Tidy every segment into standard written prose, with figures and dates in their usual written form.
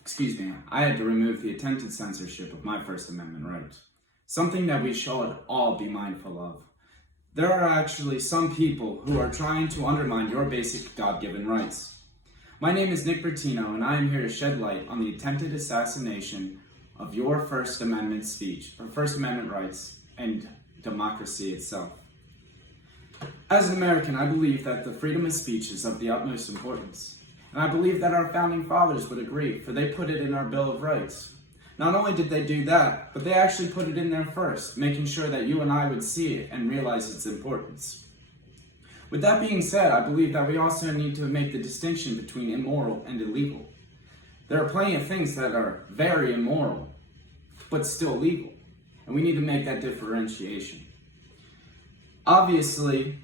Excuse me, I had to remove the attempted censorship of my First Amendment right. Something that we should all be mindful of. There are actually some people who are trying to undermine your basic God-given rights. My name is Nick Bertino, and I am here to shed light on the attempted assassination of your First Amendment speech, or First Amendment rights, and democracy itself. As an American, I believe that the freedom of speech is of the utmost importance. And I believe that our founding fathers would agree, for they put it in our Bill of Rights. Not only did they do that, but they actually put it in there first, making sure that you and I would see it and realize its importance. With that being said, I believe that we also need to make the distinction between immoral and illegal. There are plenty of things that are very immoral, but still legal, and we need to make that differentiation. Obviously,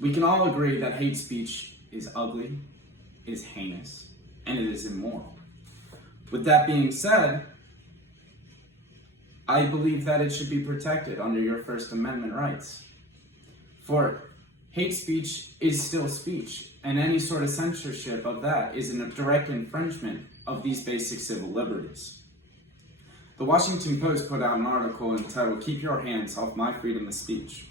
we can all agree that hate speech is ugly, is heinous, and it is immoral. With that being said, I believe that it should be protected under your First Amendment rights. For hate speech is still speech, and any sort of censorship of that is a direct infringement of these basic civil liberties. The Washington Post put out an article entitled "Keep Your Hands Off My Freedom of Speech,"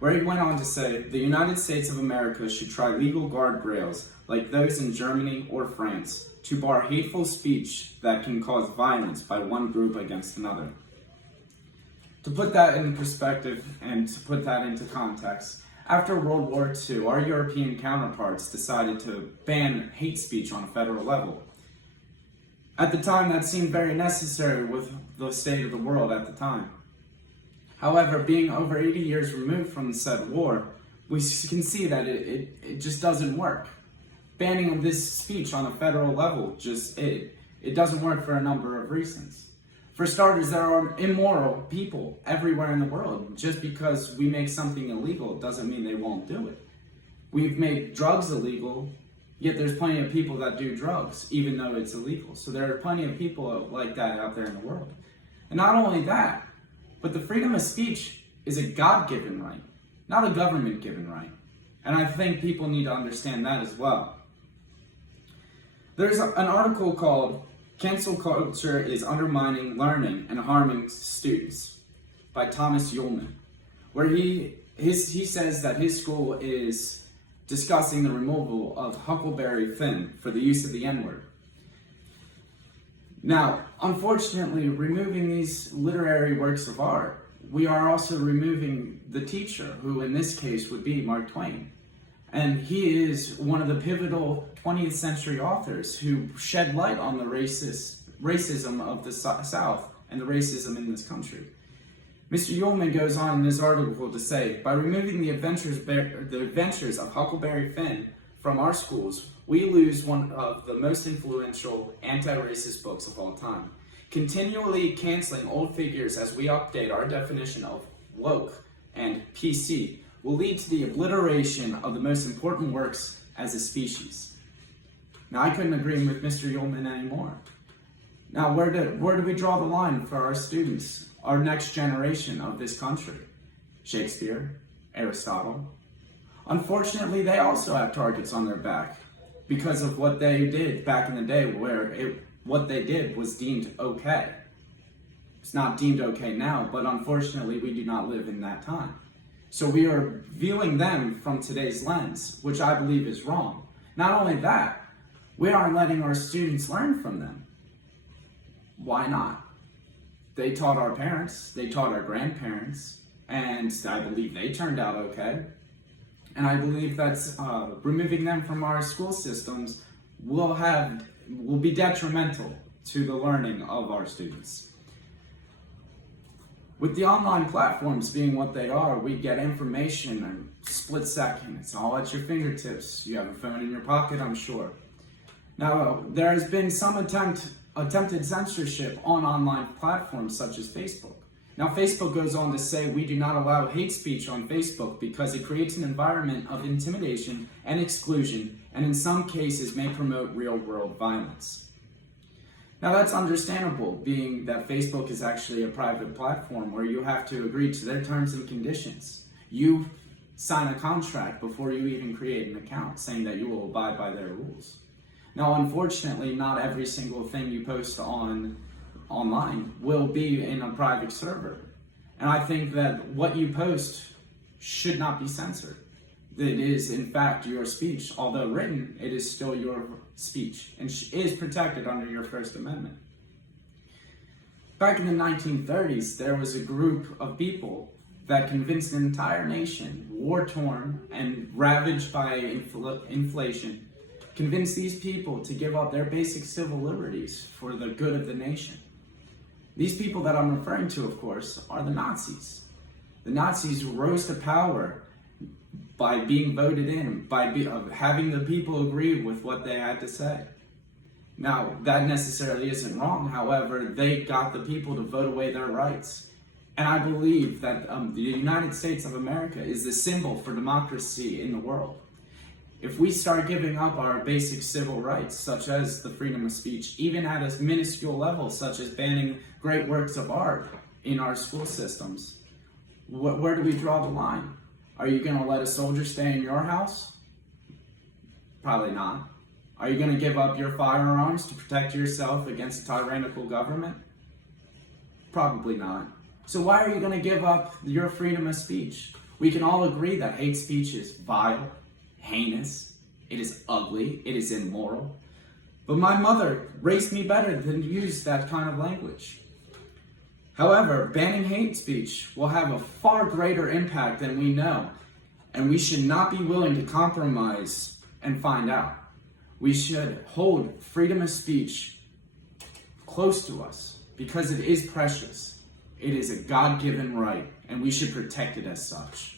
where he went on to say, the United States of America should try legal guardrails like those in Germany or France to bar hateful speech that can cause violence by one group against another. To put that in perspective and to put that into context, after World War II, our European counterparts decided to ban hate speech on a federal level. At the time, that seemed very necessary with the state of the world at the time. However, being over 80 years removed from said war, we can see that it just doesn't work. Banning this speech on a federal level, it doesn't work for a number of reasons. For starters, there are immoral people everywhere in the world. Just because we make something illegal doesn't mean they won't do it. We've made drugs illegal, yet there's plenty of people that do drugs, even though it's illegal. So there are plenty of people like that out there in the world. And not only that, but the freedom of speech is a God-given right, not a government-given right. And I think people need to understand that as well. There's an article called "Cancel Culture is Undermining Learning and Harming Students" by Thomas Ullman, where he says that his school is discussing the removal of Huckleberry Finn for the use of the N-word. Now, unfortunately, removing these literary works of art, we are also removing the teacher, who in this case would be Mark Twain. And he is one of the pivotal 20th century authors who shed light on the racism of the South and the racism in this country. Mr. Ullman goes on in this article to say, by removing the adventures of Huckleberry Finn from our schools, we lose one of the most influential anti-racist books of all time. Continually canceling old figures as we update our definition of woke and PC will lead to the obliteration of the most important works as a species. Now, I couldn't agree with Mr. Ullman anymore. Now, where do we draw the line for our students, our next generation of this country? Shakespeare, Aristotle. Unfortunately, they also have targets on their back because of what they did back in the day, where what they did was deemed okay. It's not deemed okay now, but unfortunately, we do not live in that time. So we are viewing them from today's lens, which I believe is wrong. Not only that, we aren't letting our students learn from them. Why not? They taught our parents, they taught our grandparents, and I believe they turned out okay. And I believe that's removing them from our school systems will be detrimental to the learning of our students. With the online platforms being what they are, we get information in a split second. It's all at your fingertips. You have a phone in your pocket, I'm sure. Now, there has been some attempted censorship on online platforms such as Facebook. Now, Facebook goes on to say we do not allow hate speech on Facebook because it creates an environment of intimidation and exclusion, and in some cases may promote real-world violence. Now, that's understandable, being that Facebook is actually a private platform where you have to agree to their terms and conditions. You sign a contract before you even create an account saying that you will abide by their rules. Now, unfortunately, not every single thing you post online will be in a private server. And I think that what you post should not be censored. It is, in fact, your speech. Although written, it is still your speech and is protected under your First Amendment. Back in the 1930s, there was a group of people that convinced an entire nation, war-torn and ravaged by inflation, convinced these people to give up their basic civil liberties for the good of the nation. These people that I'm referring to, of course, are the Nazis. The Nazis rose to power by being voted in, by having the people agree with what they had to say. Now, that necessarily isn't wrong. However, they got the people to vote away their rights. And I believe that the United States of America is the symbol for democracy in the world. If we start giving up our basic civil rights, such as the freedom of speech, even at a minuscule level, such as banning great works of art in our school systems, where do we draw the line? Are you going to let a soldier stay in your house? Probably not. Are you going to give up your firearms to protect yourself against a tyrannical government? Probably not. So why are you going to give up your freedom of speech? We can all agree that hate speech is vile, heinous, it is ugly, it is immoral. But my mother raised me better than to use that kind of language. However, banning hate speech will have a far greater impact than we know, and we should not be willing to compromise and find out. We should hold freedom of speech close to us because it is precious. It is a God-given right, and we should protect it as such.